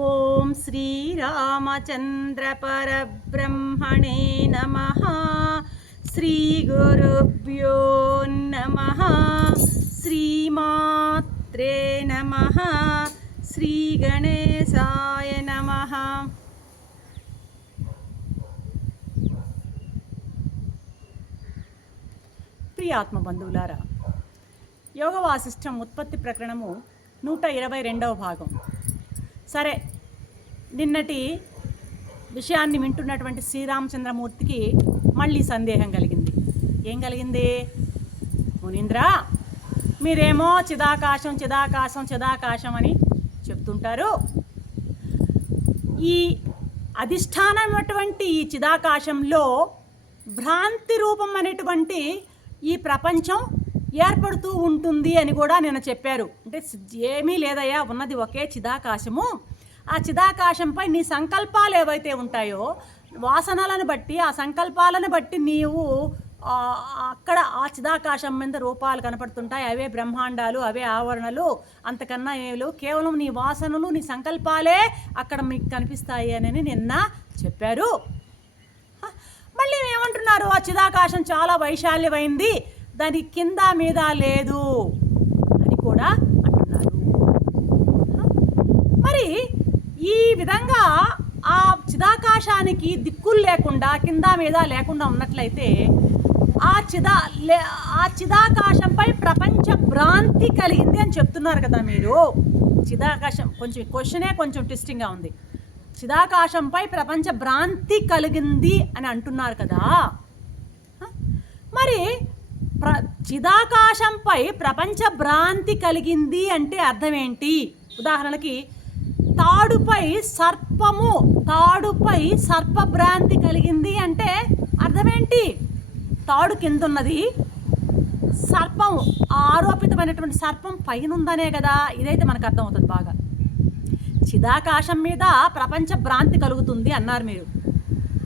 ఓం శ్రీరామచంద్ర పరబ్రహ్మణే నమః. శ్రీ గురుభ్యో నమః. శ్రీమాత్రే నమః. శ్రీ గణేశాయ నమః. ప్రియాత్మ బంధువులారా, యోగ వాసిష్టం ఉత్పత్తి ప్రకరణము 122వ భాగం. సరే, నిన్నటి విషయాన్ని వింటున్నటువంటి శ్రీరామచంద్రమూర్తికి మళ్ళీ సందేహం కలిగింది. ఏం కలిగింది? మునీంద్ర, మీరేమో చిదాకాశం చిదాకాశం చిదాకాశం అని చెప్తుంటారు. ఈ అధిష్టానమైనటువంటి ఈ చిదాకాశంలో భ్రాంతి రూపం అనేటువంటి ఈ ప్రపంచం ఏర్పడుతూ ఉంటుంది అని కూడా నిన్న చెప్పారు. అంటే ఏమీ లేదయ్యా, ఉన్నది ఒకే చిదాకాశము. ఆ చిదాకాశంపై నీ సంకల్పాలు ఏవైతే ఉంటాయో, వాసనలను బట్టి, ఆ సంకల్పాలను బట్టి నీవు అక్కడ ఆ చిదాకాశం మీద రూపాలు కనపడుతుంటాయి. అవే బ్రహ్మాండాలు, అవే ఆవరణలు, అంతకన్నా ఏలు కేవలం నీ వాసనలు, నీ సంకల్పాలే అక్కడ మీకు కనిపిస్తాయి అని నిన్న చెప్పారు. మళ్ళీ ఏమంటున్నారు? ఆ చిదాకాశం చాలా వైశాల్యమైంది, దాని కింద మీద లేదు అని కూడా అంటున్నారు. మరి ఈ విధంగా ఆ చిదాకాశానికి దిక్కులు లేకుండా, కింద మీద లేకుండా ఉన్నట్లయితే ఆ చిదాకాశంపై ప్రపంచ భ్రాంతి కలిగింది అని చెప్తున్నారు కదా మీరు. చిదాకాశం కొంచెం క్వశ్చనే కొంచెం ట్విస్టింగ్గా ఉంది. చిదాకాశంపై ప్రపంచ భ్రాంతి కలిగింది అని అంటున్నారు కదా. మరి చిదాకాశంపై ప్రపంచ భ్రాంతి కలిగింది అంటే అర్థం ఏంటి? ఉదాహరణకి తాడుపై సర్పభ్రాంతి కలిగింది అంటే అర్థమేంటి? తాడు కింద ఉన్నది, సర్పం ఆరోపితమైనటువంటి సర్పం పైన ఉందనే కదా. ఇదైతే మనకు అర్థమవుతుంది బాగా. చిదాకాశం మీద ప్రపంచ భ్రాంతి కలుగుతుంది అన్నారు మీరు.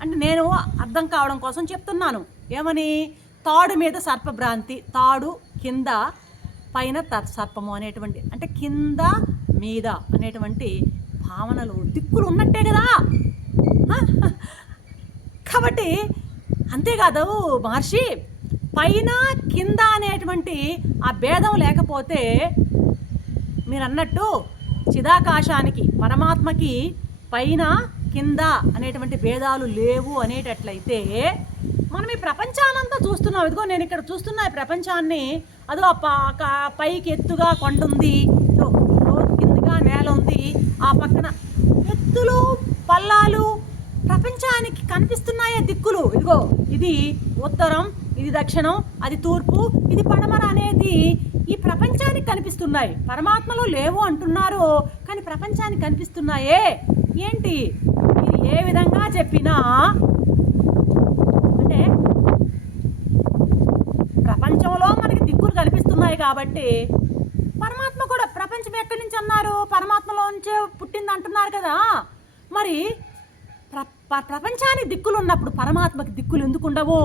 అంటే నేను అర్థం కావడం కోసం చెప్తున్నాను. ఏమని? తాడు మీద సర్పభ్రాంతి, తాడు కింద, పైన సర్పము అనేటువంటి, అంటే కింద మీద అనేటువంటి భావనలు, దిక్కులు ఉన్నట్టే కదా. కాబట్టి అంతేకాదు మహర్షి, పైన కింద అనేటువంటి ఆ భేదం లేకపోతే మీరు అన్నట్టు చిదాకాశానికి, పరమాత్మకి పైన కింద అనేటువంటి భేదాలు లేవు అనేటట్లయితే మనం ఈ ప్రపంచానంతా చూస్తున్నాం. ఇదిగో నేను ఇక్కడ చూస్తున్నా ఈ ప్రపంచాన్ని. అదో పైకి ఎత్తుగా కొండ ఉంది, కిందగా నేల ఉంది, ఆ పక్కన ఎత్తులు పల్లాలు ప్రపంచానికి కనిపిస్తున్నాయే దిక్కులు. ఇదిగో ఇది ఉత్తరం, ఇది దక్షిణం, అది తూర్పు, ఇది పడమర అనేది ఈ ప్రపంచానికి కనిపిస్తున్నాయి. పరమాత్మలో లేవు అంటున్నారు, కానీ ప్రపంచానికి కనిపిస్తున్నాయే. ఏంటి? మీరు ఏ విధంగా చెప్పినా అంటే ప్రపంచంలో మనకి దిక్కులు కనిపిస్తున్నాయి కాబట్టి పరమాత్మ కూడా, ప్రపంచం ఎక్కడి నుంచి అన్నారు? పరమాత్మలోంచే పుట్టింది అంటున్నారు కదా. మరి ప్రపంచానికి దిక్కులు ఉన్నప్పుడు పరమాత్మకి దిక్కులు ఎందుకు ఉండవు?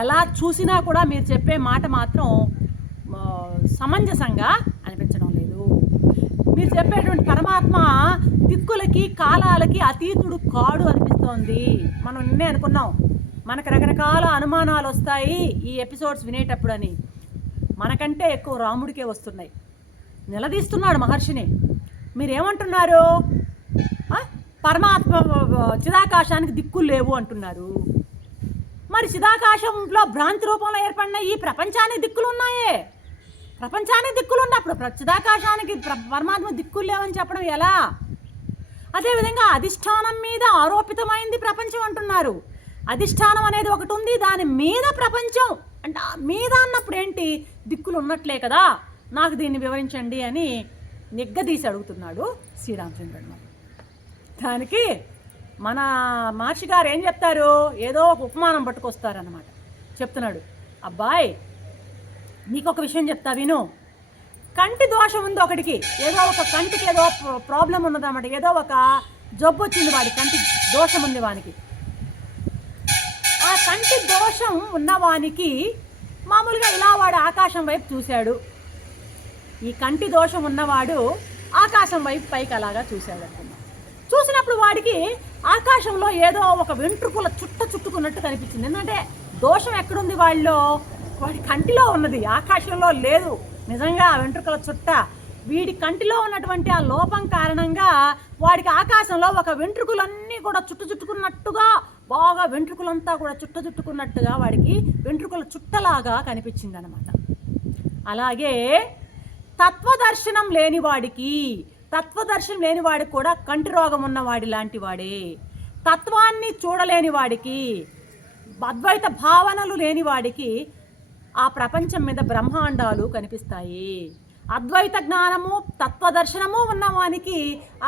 ఎలా చూసినా కూడా మీరు చెప్పే మాట మాత్రం సమంజసంగా అనిపించడం లేదు. మీరు చెప్పేటువంటి పరమాత్మ దిక్కులకి కాలాలకి అతీతుడు కాడు అనిపిస్తోంది. మనం నిన్నే అనుకున్నాం, మనకు రకరకాల అనుమానాలు వస్తాయి ఈ ఎపిసోడ్స్ వినేటప్పుడు అని. మనకంటే ఎక్కువ రాముడికే వస్తున్నాయి. నిలదీస్తున్నాడు మహర్షిని. మీరేమంటున్నారు? పరమాత్మ చిదాకాశానికి దిక్కులు లేవు అంటున్నారు. మరి చిదాకాశంలో భ్రాంతి రూపంలో ఏర్పడిన ఈ ప్రపంచానికి దిక్కులు ఉన్నాయే. ప్రపంచానికి దిక్కులు ఉన్నప్పుడు చిదాకాశానికి పరమాత్మ దిక్కులు లేవని చెప్పడం ఎలా? అదేవిధంగా అధిష్టానం మీద ఆరోపితమైంది ప్రపంచం అంటున్నారు. అధిష్టానం అనేది ఒకటి ఉంది, దాని మీద ప్రపంచం అంటే మీద అన్నప్పుడు ఏంటి? దిక్కులు ఉన్నట్లే కదా. నాకు దీన్ని వివరించండి అని నిగ్గదీసి అడుగుతున్నాడు శ్రీరామచంద్రుడు. దానికి మన మహర్షి గారు ఏం చెప్తారు? ఏదో ఒక ఉపమానం పట్టుకొస్తారన్నమాట. చెప్తున్నాడు, అబ్బాయి నీకు ఒక విషయం చెప్తా విను. కంటి దోషం ఉంది ఒకటికి, ఏదో ఒక కంటికి ఏదో ప్రాబ్లం ఉన్నదన్నమాట. ఏదో ఒక జబ్బు వచ్చింది వాడి, కంటి దోషం ఉంది వానికి. ఆ కంటి దోషం ఉన్నవానికి మామూలుగా ఇలా వాడు ఆకాశం వైపు చూశాడు. ఈ కంటి దోషం ఉన్నవాడు ఆకాశం వైపు పైకి అలాగా చూశాడు అనుకున్నాం. చూసినప్పుడు వాడికి ఆకాశంలో ఏదో ఒక వెంట్రుకల చుట్టుకున్నట్టు కనిపించింది. ఎందుకంటే దోషం ఎక్కడుంది వాళ్ళలో, వాడి కంటిలో ఉన్నది, ఆకాశంలో లేదు. నిజంగా ఆ వెంట్రుకల చుట్ట వీడి కంటిలో ఉన్నటువంటి ఆ లోపం కారణంగా వాడికి ఆకాశంలో ఒక వెంట్రుకలన్నీ కూడా చుట్టుకున్నట్టుగా, బాగా వెంట్రుకలంతా కూడా చుట్టుకున్నట్టుగా వాడికి వెంట్రుకల చుట్టలాగా కనిపించింది అనమాట. అలాగే తత్వదర్శనం లేనివాడికి కూడా కంటి రోగం ఉన్నవాడి లాంటి వాడే. తత్వాన్ని చూడలేని వాడికి, అద్వైత భావనలు లేని వాడికి ఆ ప్రపంచం మీద బ్రహ్మాండాలు కనిపిస్తాయి. అద్వైత జ్ఞానము తత్వదర్శనము ఉన్నవానికి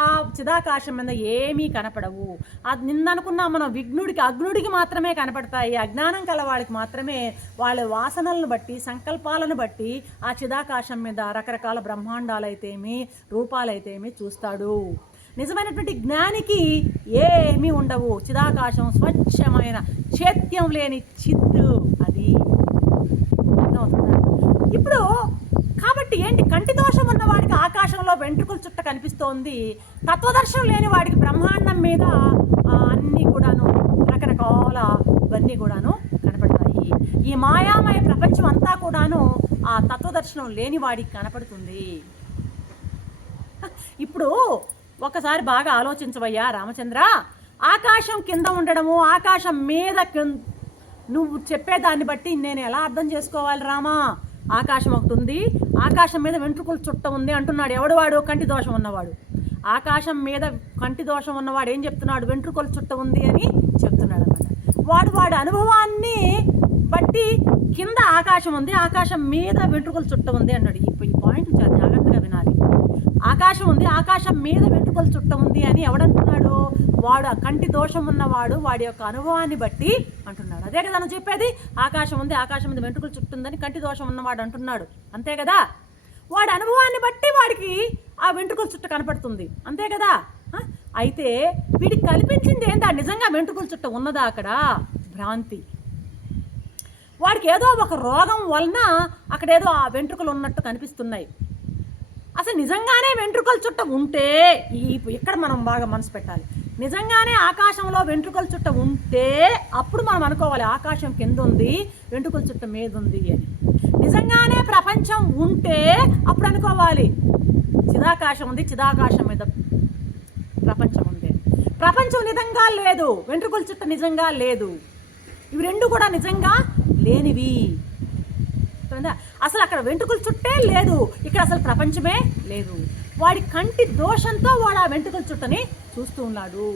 ఆ చిదాకాశం మీద ఏమీ కనపడవు. అది నిన్ననుకున్నా మనం అగ్నుడికి మాత్రమే కనపడతాయి. అజ్ఞానం కలవాడికి మాత్రమే వాళ్ళ వాసనలను బట్టి, సంకల్పాలను బట్టి ఆ చిదాకాశం మీద రకరకాల బ్రహ్మాండాలైతేమి, రూపాలైతేమి చూస్తాడు. నిజమైనటువంటి జ్ఞానికి ఏమీ ఉండవు. చిదాకాశం స్వచ్ఛమైన చైత్యం లేని చిత్తు అది. ఇప్పుడు కాబట్టి ఏంటి, కంటి దోషం ఉన్నవాడికి ఆకాశంలో వెంట్రుకల చుట్ట కనిపిస్తోంది. తత్వదర్శనం లేని వాడికి బ్రహ్మాండం మీద అన్నీ కూడాను రకరకాల ఇవన్నీ కూడాను కనపడతాయి. ఈ మాయామయ ప్రపంచం అంతా కూడాను ఆ తత్వదర్శనం లేని వాడికి కనపడుతుంది. ఇప్పుడు ఒకసారి బాగా ఆలోచించవయ్యా రామచంద్ర. ఆకాశం కింద ఉండడము, ఆకాశం మీద నువ్వు చెప్పేదాన్ని బట్టి నేను ఎలా అర్థం చేసుకోవాలి రామా? ఆకాశం ఒకటి ఉంది, ఆకాశం మీద వెంట్రుకల చుట్ట ఉంది అంటున్నాడు. ఎవడు వాడు? కంటి దోషం ఉన్నవాడు. ఆకాశం మీద కంటి దోషం ఉన్నవాడు ఏం చెప్తున్నాడు? వెంట్రుకల చుట్ట ఉంది అని చెప్తున్నాడు అన్నమాట. వాడి అనుభవాన్ని బట్టి కింద ఆకాశం ఉంది, ఆకాశం మీద వెంట్రుకల చుట్ట ఉంది అన్నాడు. ఈ పాయింట్ చాలా జాగ్రత్తగా వినాలి. ఆకాశం ఉంది, ఆకాశం మీద వెంట్రుకల చుట్ట ఉంది అని ఎవడంటున్నాడు? వాడు ఆ కంటి దోషం ఉన్నవాడు వాడి యొక్క అనుభవాన్ని బట్టి అంటున్నాడు. అదే కదా నువ్వు చెప్పేది. ఆకాశం ఉంది, ఆకాశం మీద వెంట్రుకలు చుట్టుందని కంటి దోషం ఉన్నవాడు అంటున్నాడు, అంతే కదా? వాడి అనుభవాన్ని బట్టి వాడికి ఆ వెంట్రుకల చుట్ట కనపడుతుంది, అంతే కదా? అయితే వీడికి కల్పించింది ఏంటా? నిజంగా వెంట్రుకల చుట్ట ఉన్నదా? అక్కడ భ్రాంతి. వాడికి ఏదో ఒక రోగం వలన అక్కడేదో ఆ వెంట్రుకలు ఉన్నట్టు కనిపిస్తున్నాయి. అసలు నిజంగానే వెంట్రుకల చుట్ట ఉంటే, ఇక్కడ మనం బాగా మనసు పెట్టాలి, నిజంగానే ఆకాశంలో వెంట్రుకల చుట్ట ఉంటే అప్పుడు మనం అనుకోవాలి ఆకాశం కింద ఉంది, వెంట్రుకల చుట్ట మీద ఉంది అని. నిజంగానే ప్రపంచం ఉంటే అప్పుడు అనుకోవాలి చిదాకాశం ఉంది, చిదాకాశం మీద ప్రపంచం ఉంది. ప్రపంచం నిజంగా లేదు, వెంట్రుకల చుట్ట నిజంగా లేదు. ఇవి రెండు కూడా నిజంగా లేనివి. అసలు అక్కడ వెంట్రుకల చుట్టే లేదు, ఇక్కడ అసలు ప్రపంచమే లేదు. వాడి కంటి దోషంతో వాడు ఆ వెంట్రుకల చుట్టని చూస్తూ ఉన్నాడు.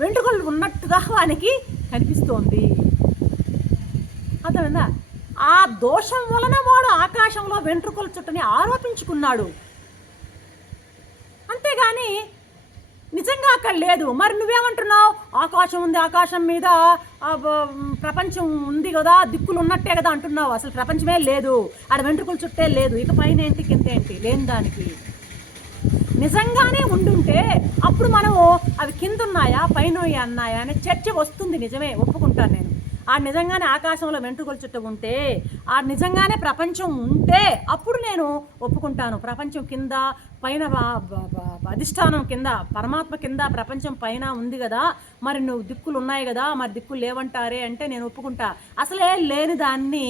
వెంట్రుకలు ఉన్నట్టుగా వానికి కనిపిస్తోంది. అర్థమైందా? ఆ దోషం వలన వాడు ఆకాశంలో వెంట్రుకల చుట్టని ఆరోపించుకున్నాడు, అంతేగాని నిజంగా అక్కడ లేదు. మరి నువ్వేమంటున్నావు? ఆకాశం ఉంది, ఆకాశం మీద ప్రపంచం ఉంది కదా, దిక్కులు ఉన్నట్టే కదా అంటున్నావు. అసలు ప్రపంచమే లేదు, ఆడ వెంట్రుకల చుట్టే లేదు, ఇక పైన ఏంటి కింద ఏంటి లేని దానికి. నిజంగానే ఉండుంటే అప్పుడు మనము అవి కింద ఉన్నాయా పైన అన్నాయా అనే చర్చ వస్తుంది. నిజమే, ఒప్పుకుంటాను నేను. ఆ నిజంగానే ఆకాశంలో వెంట్రుకల చుట్ట ఉంటే, ఆ నిజంగానే ప్రపంచం ఉంటే అప్పుడు నేను ఒప్పుకుంటాను. ప్రపంచం కింద పైన అధిష్టానం కింద, పరమాత్మ కింద, ప్రపంచం పైన ఉంది కదా, మరి నువ్వు దిక్కులు ఉన్నాయి కదా, మరి దిక్కులు లేవంటారే అంటే నేను ఒప్పుకుంటా. అసలే లేని దాన్ని,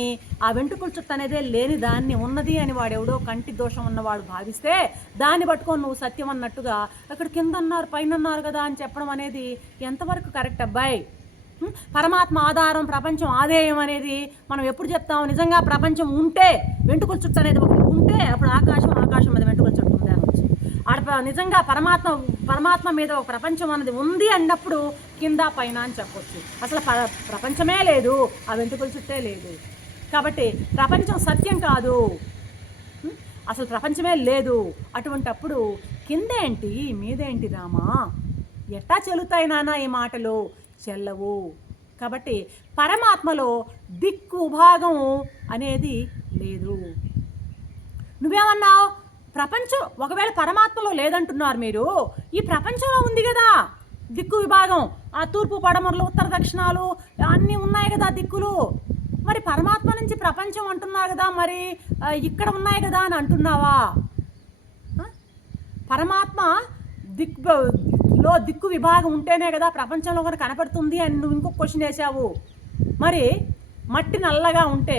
ఆ వెంట్రుకల చుట్ట అనేదే లేని దాన్ని ఉన్నది అని వాడెవడో కంటి దోషం ఉన్నవాడు భావిస్తే దాన్ని పట్టుకొని నువ్వు సత్యం అన్నట్టుగా అక్కడ కింద అన్నారు పైన అన్నారు కదా అని చెప్పడం అనేది ఎంతవరకు కరెక్ట్ అబ్బాయి? పరమాత్మ ఆధారం, ప్రపంచం ఆధేయం అనేది మనం ఎప్పుడు చెప్తాం? నిజంగా ప్రపంచం ఉంటే, వెంట్రుకల చుట్టు అనేది ఒకటి ఉంటే అప్పుడు ఆకాశం మీద వెంట్రుకల చుట్టు ఉంది అనవచ్చు. ఆడ నిజంగా పరమాత్మ మీద ఒక ప్రపంచం అనేది ఉంది అన్నప్పుడు కింద పైన అని చెప్పొచ్చు. అసలు ప్రపంచమే లేదు, ఆ వెంట్రుకల చుట్టే లేదు. కాబట్టి ప్రపంచం సత్యం కాదు, అసలు ప్రపంచమే లేదు. అటువంటప్పుడు కిందేంటి మీదేంటి రామా? ఎట్టా చెల్లుతాయి నాన్న ఈ మాటలు? చెల్లవు. కాబట్టి పరమాత్మలో దిక్కు భాగం అనేది లేదు. నువ్వేమన్నావు? ప్రపంచం ఒకవేళ పరమాత్మలో లేదంటున్నారు మీరు, ఈ ప్రపంచంలో ఉంది కదా దిక్కు విభాగం. ఆ తూర్పు పడమరలు ఉత్తర దక్షిణాలు అన్నీ ఉన్నాయి కదా దిక్కులు. మరి పరమాత్మ నుంచి ప్రపంచం అంటున్నారు కదా, మరి ఇక్కడ ఉన్నాయి కదా అని అంటున్నావా? పరమాత్మ దిక్కు విభాగం ఉంటేనే కదా ప్రపంచంలో కూడా కనపడుతుంది అని నువ్వు ఇంకొక క్వశ్చన్ వేసావు. మరి మట్టి నల్లగా ఉంటే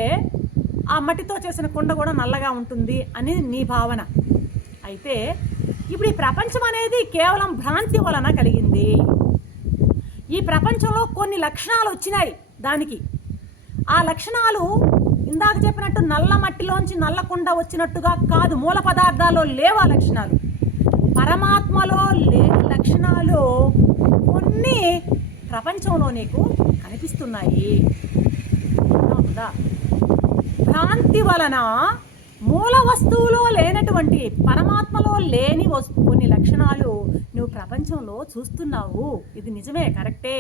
ఆ మట్టితో చేసిన కుండ కూడా నల్లగా ఉంటుంది అని నీ భావన. అయితే ఇప్పుడు ఈ ప్రపంచం అనేది కేవలం భ్రాంతి వలన కలిగింది. ఈ ప్రపంచంలో కొన్ని లక్షణాలు వచ్చినాయి దానికి. ఆ లక్షణాలు ఇందాక చెప్పినట్టు నల్ల మట్టిలోంచి నల్ల కుండ వచ్చినట్టుగా కాదు, మూల పదార్థాల్లో లేవు ఆ లక్షణాలు. పరమాత్మలో లేని లక్షణాలు కొన్ని ప్రపంచంలో నీకు కనిపిస్తున్నాయి. అవుతుందా? భ్రాంతి వలన మూల వస్తువులో లేనటువంటి పరమాత్మలో లేని కొన్ని లక్షణాలు నువ్వు ప్రపంచంలో చూస్తున్నావు. ఇది నిజమే, కరెక్టే.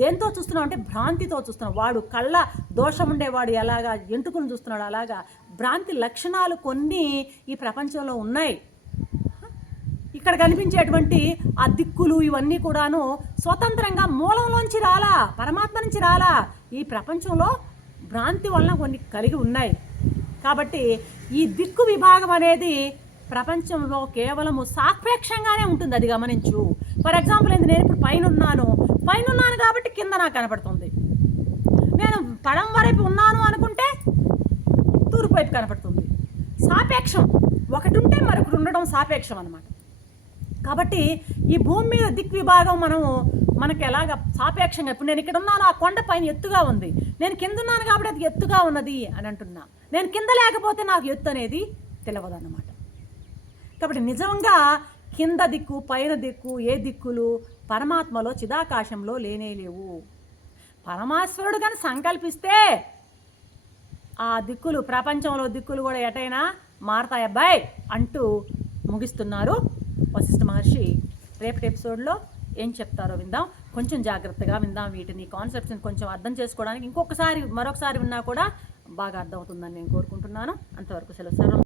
దేంతో చూస్తున్నావు అంటే భ్రాంతితో చూస్తున్నావు. వాడు కళ్ళ దోషం ఉండేవాడు ఎలాగా ఎంటుకుని చూస్తున్నాడు, అలాగా భ్రాంతి లక్షణాలు కొన్ని ఈ ప్రపంచంలో ఉన్నాయి. ఇక్కడ కనిపించేటువంటి ఆ దిక్కులు ఇవన్నీ కూడాను స్వతంత్రంగా మూలంలోంచి రాలా, పరమాత్మ నుంచి రాలా. ఈ ప్రపంచంలో భ్రాంతి వలన కొన్ని కలిగి ఉన్నాయి. కాబట్టి ఈ దిక్కు విభాగం అనేది ప్రపంచంలో కేవలము సాపేక్షంగానే ఉంటుంది, అది గమనించు. ఫర్ ఎగ్జాంపుల్ నేను ఇప్పుడు పైన ఉన్నాను కాబట్టి కింద నాకు కనపడుతుంది. నేను పడం వైపు ఉన్నాను అనుకుంటే తూర్పు వైపు కనపడుతుంది. సాపేక్షం, ఒకటి ఉంటే మరొకటి ఉండడం సాపేక్షం అన్నమాట. కాబట్టి ఈ భూమి మీద దిక్ విభాగం మనకి ఎలాగ సాపేక్షంగా, ఇప్పుడు నేను ఇక్కడ ఉన్నాను, ఆ కొండ పైన ఎత్తుగా ఉంది, నేను కింద ఉన్నాను కాబట్టి అది ఎత్తుగా ఉన్నది అని అంటున్నా. నేను కింద లేకపోతే నాకు ఎత్తు అనేది తెలియదు అన్నమాట. కాబట్టి నిజంగా కింద దిక్కు పైన దిక్కు ఏ దిక్కులు పరమాత్మలో చిదాకాశంలో లేనేలేవు. పరమాశ్వరుడు కానీ సంకల్పిస్తే ఆ దిక్కులు, ప్రపంచంలో దిక్కులు కూడా ఎటైనా మారతాయి అబ్బాయి అంటూ ముగిస్తున్నారు వశిష్ఠ మహర్షి. రేపటి ఎపిసోడ్లో ఏం చెప్తారో విందాం. కొంచెం జాగ్రత్తగా విందాం. వీటిని కాన్సెప్ట్స్ని కొంచెం అర్థం చేసుకోవడానికి మరొకసారి విన్నా కూడా బాగా అర్థమవుతుందని నేను కోరుకుంటున్నాను. అంతవరకు సెలవు.